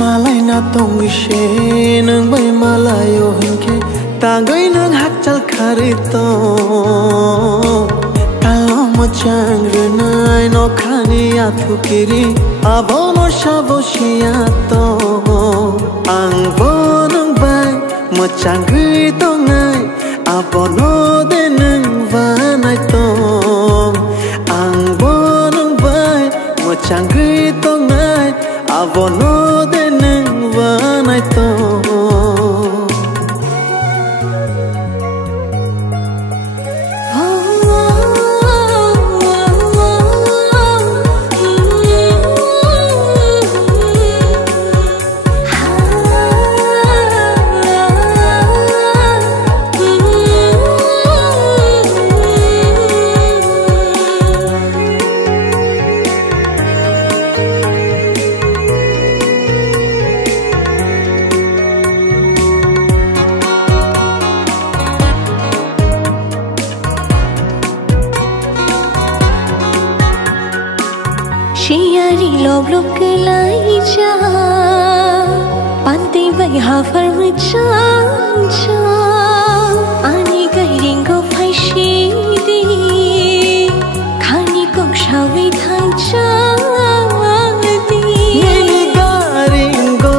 malai na tong ishe nang bai malayo hinke tangai nang hak chal khari to talo mo chang renai no khani athu kiri abono shaboshia to ang bonang bai mo chang gri tong nai abono de nang vanai to ang bonang bai mo chang gri tong nai abono de nang vanai to Shiyari lob lob lai cha panti bai hafar cha cha ani gai ringo phai shi di khani kok shawi thai cha di ni ga ringo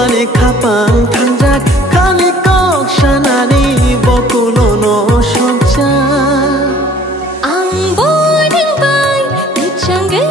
ani khapang thang jak khani kok shanani bokulo no shoncha ang bodang bai chang gai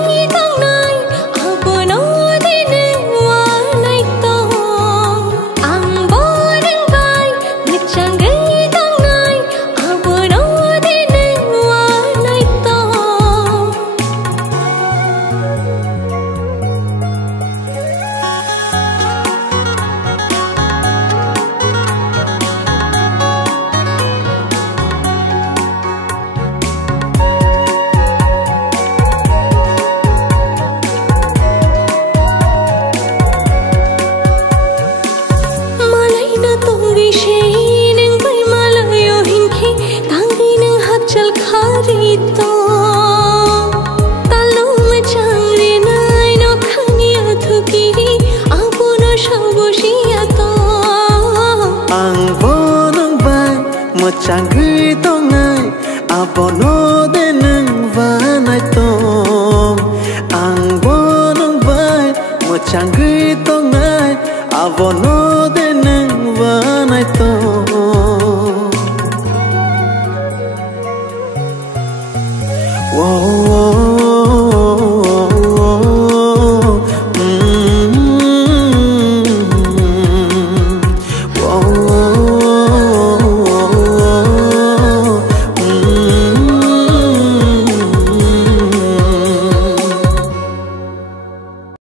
chang gri tong nai abono de nang vanai to ang bonang bai mo chang gri tong nai abono de nang vanai to